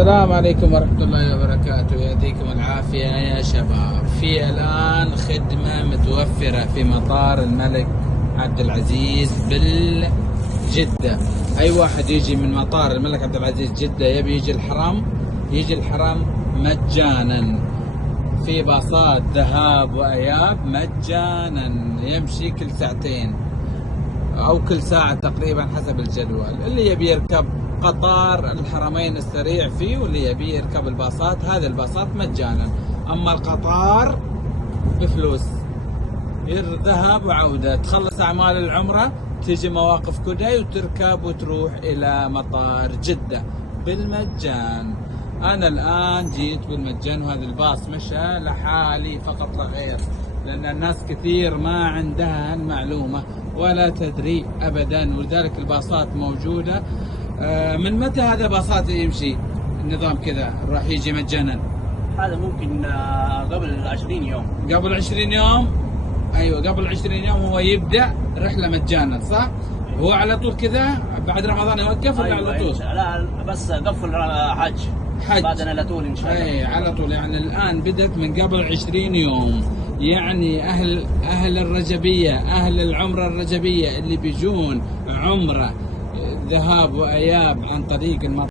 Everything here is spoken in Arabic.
السلام عليكم ورحمة الله وبركاته، يعطيكم العافية يا شباب. في الآن خدمة متوفرة في مطار الملك عبد العزيز بالجدة. أي واحد يجي من مطار الملك عبد العزيز جدة يبي يجي الحرم، يجي الحرم مجانا. في باصات ذهاب وإياب مجانا، يمشي كل ساعتين أو كل ساعة تقريبا حسب الجدول. اللي يبي يركب قطار الحرمين السريع فيه، واللي يبي يركب الباصات، هذه الباصات مجانا. أما القطار بفلوس، ذهاب وعودة. تخلص أعمال العمرة تيجي مواقف كدي وتركب وتروح إلى مطار جدة بالمجان. أنا الآن جيت بالمجان، وهذا الباص مشى لحالي فقط لا غير، لأن الناس كثير ما عندها المعلومة ولا تدري أبدا، ولذلك الباصات موجودة. من متى هذا باصات يمشي النظام كذا راح يجي مجانا؟ هذا ممكن قبل 20 يوم. قبل 20 يوم؟ ايوه قبل 20 يوم هو يبدا رحله مجانا، صح؟ هو على طول كذا بعد رمضان يوقف ولا أيوة على طول؟ لا بس قفل حج بعدنا على طول ان شاء الله. اي على طول، يعني الان بدت من قبل 20 يوم. يعني اهل الرجبيه، اهل العمره الرجبيه اللي بيجون عمره ذهاب واياب عن طريق المطار